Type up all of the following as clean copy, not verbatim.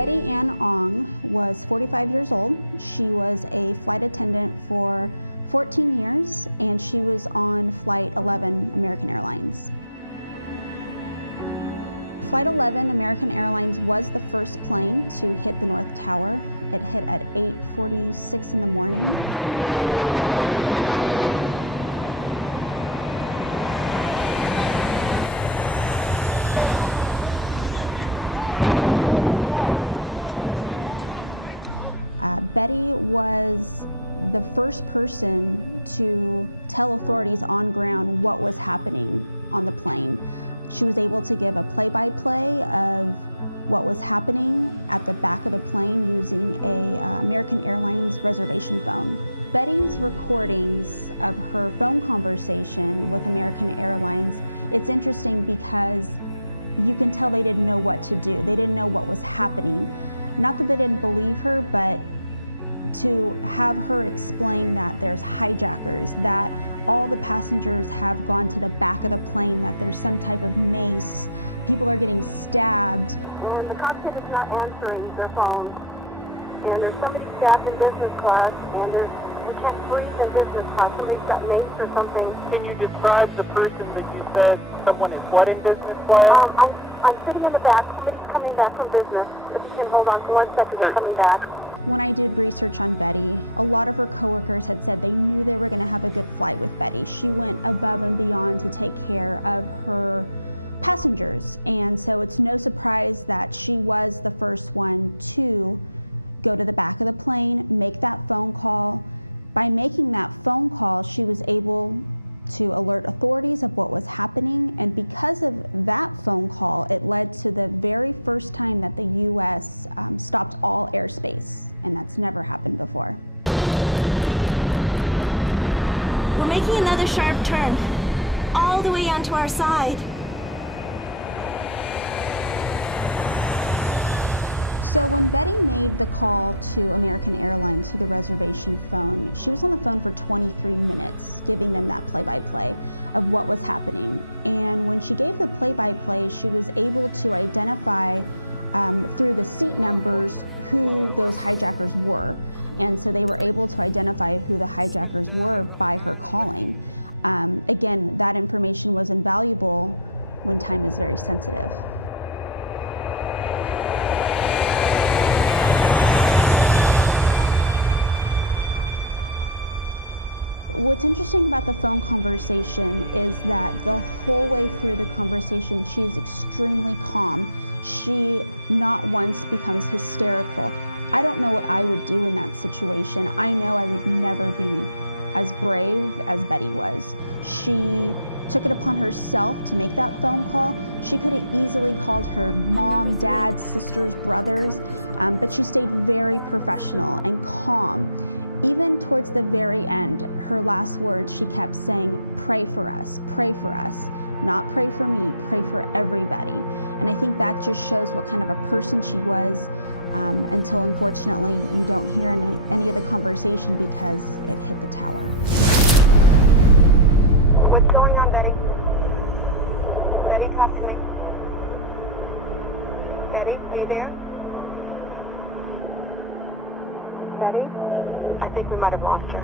Betty Ann Ong was 45 years old. She was a flight attendant for 14 years, and she was on Flight 11 American Airlines. Flight 11 American Airlines was the first plane to hit the North Tower. It hit at 8:46 in the morning. Betty was the first person to tell authorities on ground what was happening on the plane. She was able to give a play-by-play of what was happening at the back of the plane using a American Airlines reservation phone. Betty's recordings of her phone conversation with American Airlines, it's interesting because you can tell they didn't know what to do. They didn't know what was happening. Not that they didn't believe her, but to have her explain that there's hijackers, that all the passengers have gone to the back of the plane, that there's some type of mace, people are getting stabbed. And the cockpit is not answering their phones. And there's somebody stabbed in business class, and we can't breathe in business class. Somebody's got mace or something. Can you describe the person that you said someone is what in business class? I'm sitting in the back. Somebody's coming back from business. If you can hold on for 1 second, they're coming back. When I did research on Betty, a lot of her coworkers had said they knew they were going to have a good flight with Betty. She went above and beyond to take care of her passengers, and so it's no surprise that she was the first one to go to the back of the plane, make that phone call. By making that phone call, she was able to alert authorities of what was happening, and because of that phone call, it led to the very first time that the U.S. Stopped all airspace, and that's never happened before. We're making another sharp turn, all the way onto our side. So when Betty made the call to American Airlines to the reservation phone, she was on the phone for 23 minutes, giving them that play-by-play of what was happening. And when she gave the play-by-play, she was able to identify through the seat numbers who those hijackers were. And so they were able to identify who the hijackers were by her calling. Again, that information was invaluable when time is very sensitive. What's interesting about the phone conversation is that the whole way through the conversation, she is extremely calm. She not once becomes hysterical. I don't know what I would do in that situation. I know I would never be as brave as Betty was. She took it upon herself to make that phone call. She could have easily called her mom, dad, sisters, brothers, but she stayed very professional and calm. Even towards the very end, her last words, she kept saying, pray for us, not pray for me, pray for everybody. And I think that just shows what kind of a person she was until unfortunately you don't hear any of the conversation because it hit the tower. What's going on, Betty? Betty, talk to me. Betty, are you there? Betty? I think we might have lost her.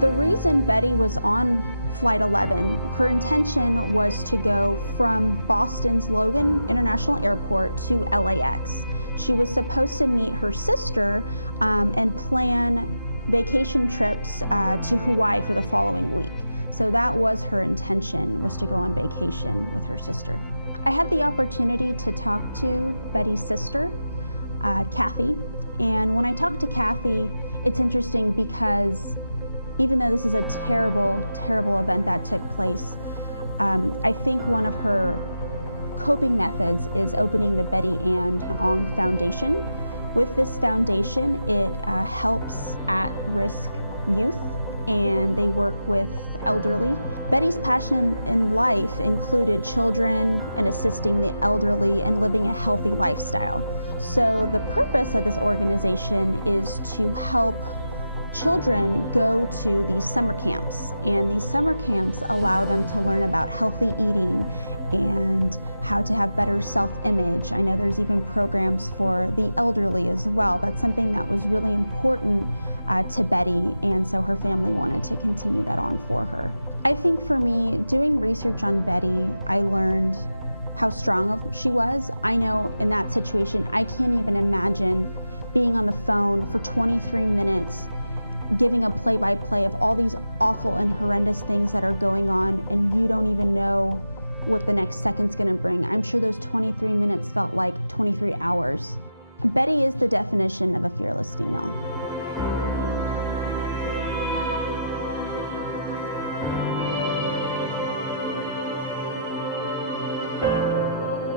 The reason Betty was on Flight 11, her intention was to go from Boston's Logan International Airport to LAX. She was supposed to meet her sister and plan vacation trips to Hawaii for the following week. So that was her intention, was to go on vacation with her sister. I had the opportunity to talk to Betty's sister, Kathy, and when I talked to Kathy, it's interesting because even though this is a terrible, terrible event that took place, I think one of her coping methods is opening the Betty Ann Ong Foundation. With this foundation, it helps at-risk youth and they work with elderly. Betty's passion in life included children and assisting the elderly and living a healthy lifestyle. So the purpose of this organization is to help children go to these summer camps, and these summer camps allow them to learn about healthy eating and how to have better self-image. I know there's even programs for the elderly as well. That's something that was really important to Betty, and so her family wanted to continue that on for her. I think for me, doing research on Betty, I learned how strong she was. I know in that situation, I can't even imagine being on the phone for 23 minutes giving a play-by-play of all these awful and horrendous things that are going on, and you don't even know what the next second's gonna bring. I'm sure those 23 minutes felt like 23 hours. Betty is the definition of a fearless female.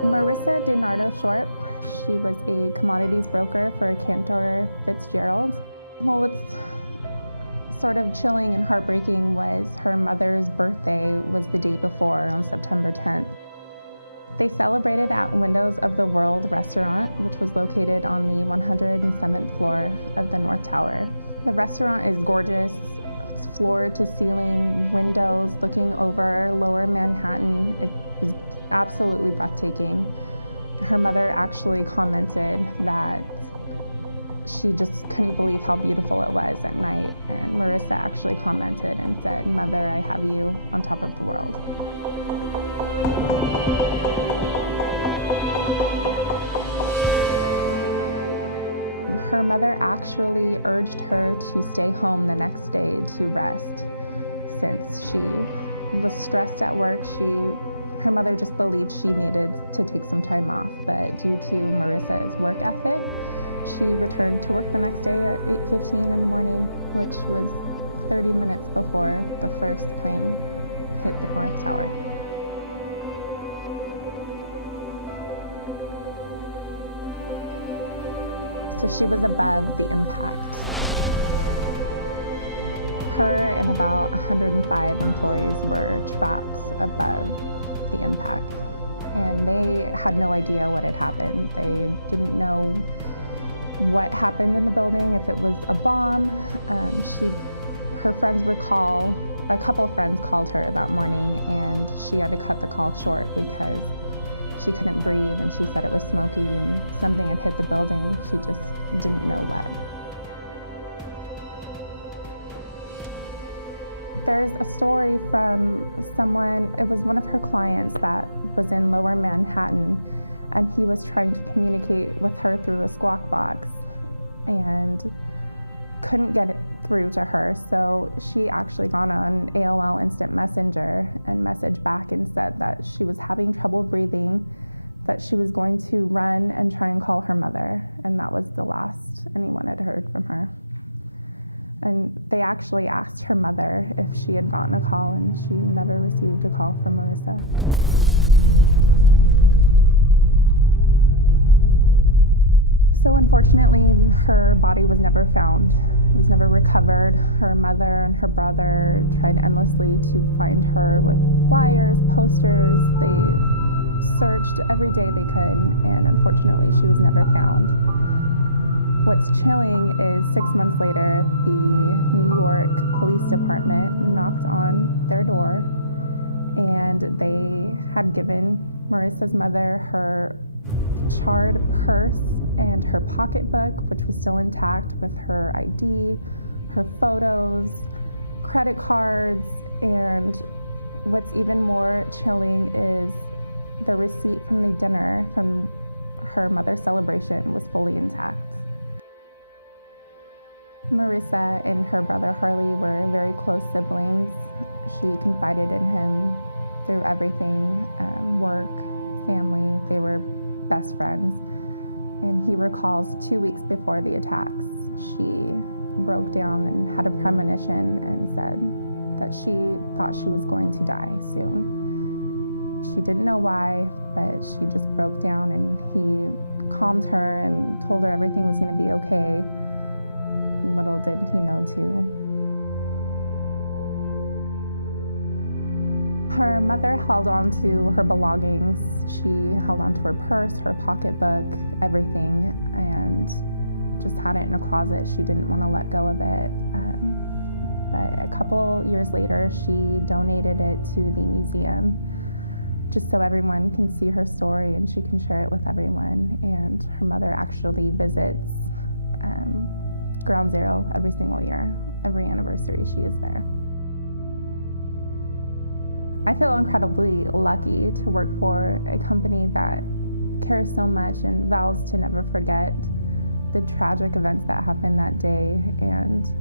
Marissa DiNardo Short, she was a commodities broker for Cantor Fitzgerald. Well, what's sort of chilling and heartbreaking was her mother's birthday was the day before, on September 10th. They celebrated at Windows of the World restaurant, which was located on the 107th floor of the North Tower. The restaurant is gorgeous. It's floor to ceiling windows looking over Lower Manhattan. It was absolutely breathtaking. Her mother actually commented that she just couldn't believe how beautiful it was at night. And Marissa actually commented and said, "Mother, I have you on top of the world." Her mother actually urged her to stay home the next day to rest, since she was stressed at work. Her mother just believed she needed to take some time off, but due to Marissa's work ethic, she returned to work the next day at 8:15 in the morning, which was 30 minutes before the first plane hit the North Tower. So she was above the impact. Her and about 105 employees were trapped above the impact, and they had no idea what had happened. They didn't know what happened in the building, if it was a bomb. Her friends recall, a couple of friends called her that morning, and she had to cut the call short because she couldn't breathe, and she said it was smoky and something had hit the building. She just didn't know what. There's a story from someone, it was one of her clients that was in Lower Manhattan, and he was trying to communicate with her through a squawk box and couldn't get it through to her. So she actually got on AOL Instant Messenger and messaged back and said that she was having trouble breathing, that she was going to run and try and call her mother, and that was the last anyone had heard from her. And they actually asked her mother if she had gotten a call, and she never received a call from Marissa. So unfortunately, her body was never found. It was never recovered. Her mother and her brother tried endlessly to find her with flyers, posters. They searched every day they could, and unfortunately, she was never found. What's chilling is 6 months later, the New York Police Department knocked on their door, and they had given Marissa's mother her charred purse and her pocketbook, which was still intact, with her ID, her photos, credit cards, and what's even more chilling is the receipt from the dinner from her mother's celebration was fully intact. Marissa and her brother Harley were very close siblings. She confided in him through everything, work, family. They were best friends. And he recalls 2 weeks before the attacks, she broke down and had a premonition and said that she thought she was going to die soon. She didn't know why, but she just broke down, and he calmed her and told her everything was going to be okay. And little did he know too. Her mother held on to her belongings. She held on to her purse, her pocketbook, everything, and just had it in a closet. She didn't want to let go of it. But a couple years later, she donated it to the museum just so everyone can see her story and she can share it with everyone. And her mother actually visits Ground Zero every single year. Every anniversary, she is there. I feel incredibly lucky to work for a company that cares so much and vows to never forget the tragic events that happened that day. And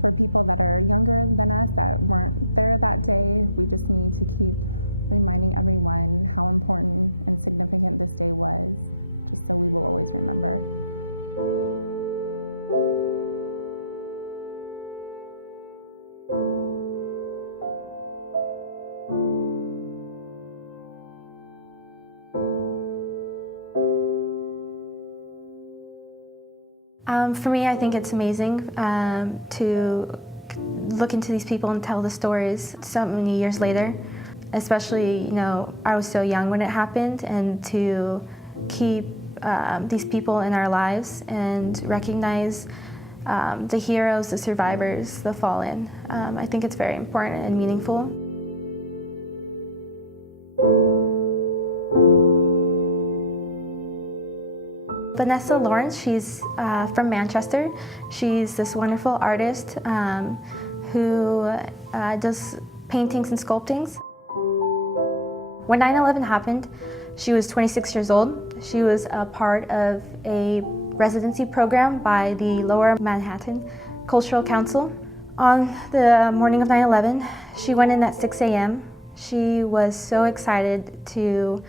for people that are younger than us that weren't there that day, we just need to keep reminding everyone how important and significant this day was, just so we will always remember. For me, I think it's amazing to look into these people and tell the stories so many years later. Especially, I was so young when it happened, and to keep these people in our lives and recognize the heroes, the survivors, the fallen. I think it's very important and meaningful. Vanessa Lawrence, she's from Manchester. She's this wonderful artist who does paintings and sculptings. When 9/11 happened, she was 26 years old. She was a part of a residency program by the Lower Manhattan Cultural Council. On the morning of 9/11, she went in at 6 a.m. She was so excited to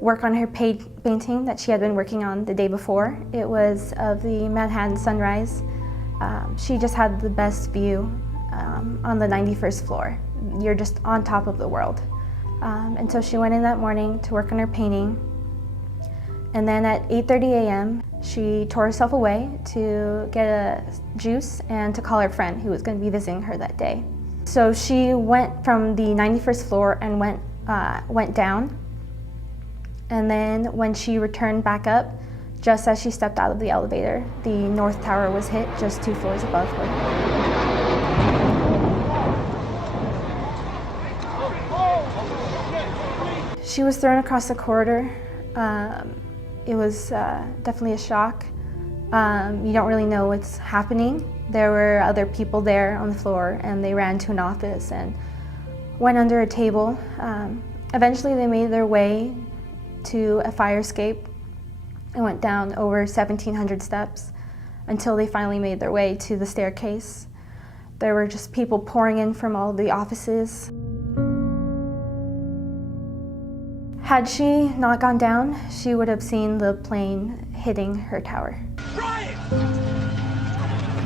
work on her painting that she had been working on the day before. It was of the Manhattan sunrise. She just had the best view on the 91st floor. You're just on top of the world. And so she went in that morning to work on her painting. And then at 8:30 a.m., she tore herself away to get a juice and to call her friend who was going to be visiting her that day. So she went from the 91st floor and went down. And then when she returned back up, just as she stepped out of the elevator, the North Tower was hit just 2 floors above her. She was thrown across the corridor. It was definitely a shock. You don't really know what's happening. There were other people there on the floor, and they ran to an office and went under a table. Eventually they made their way to a fire escape and went down over 1,700 steps until they finally made their way to the staircase. There were just people pouring in from all the offices. Had she not gone down, she would have seen the plane hitting her tower.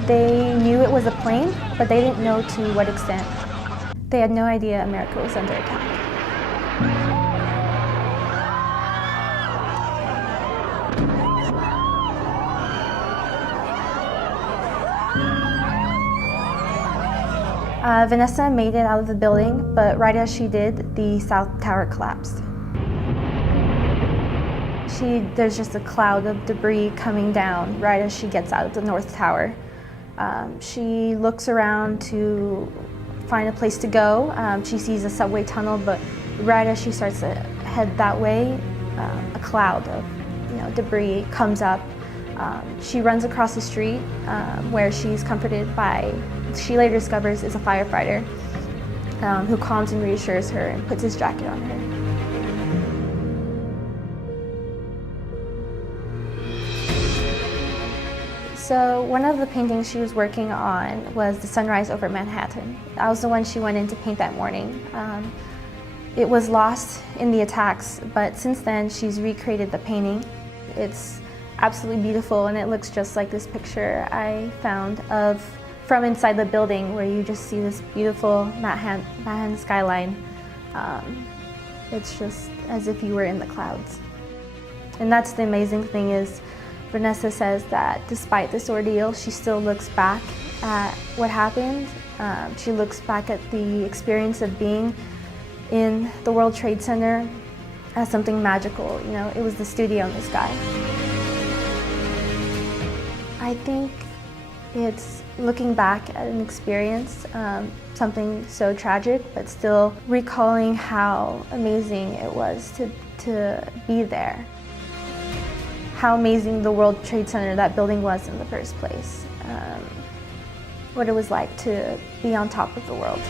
They knew it was a plane, but they didn't know to what extent. They had no idea America was under attack. Vanessa made it out of the building, but right as she did, the South Tower collapsed. There's just a cloud of debris coming down right as she gets out of the North Tower. She looks around to find a place to go. She sees a subway tunnel, but right as she starts to head that way, a cloud of debris comes up. She runs across the street where she's comforted by, she later discovers, is a firefighter who calms and reassures her and puts his jacket on her. So one of the paintings she was working on was the sunrise over Manhattan. That was the one she went in to paint that morning. It was lost in the attacks, but since then she's recreated the painting. It's absolutely beautiful, and it looks just like this picture I found from inside the building, where you just see this beautiful Manhattan skyline. It's just as if you were in the clouds. And that's the amazing thing is, Vanessa says that despite this ordeal, she still looks back at what happened. She looks back at the experience of being in the World Trade Center as something magical. You know, it was the studio in the sky. I think it's looking back at an experience, something so tragic, but still recalling how amazing it was to be there. How amazing the World Trade Center, that building, was in the first place. What it was like to be on top of the world.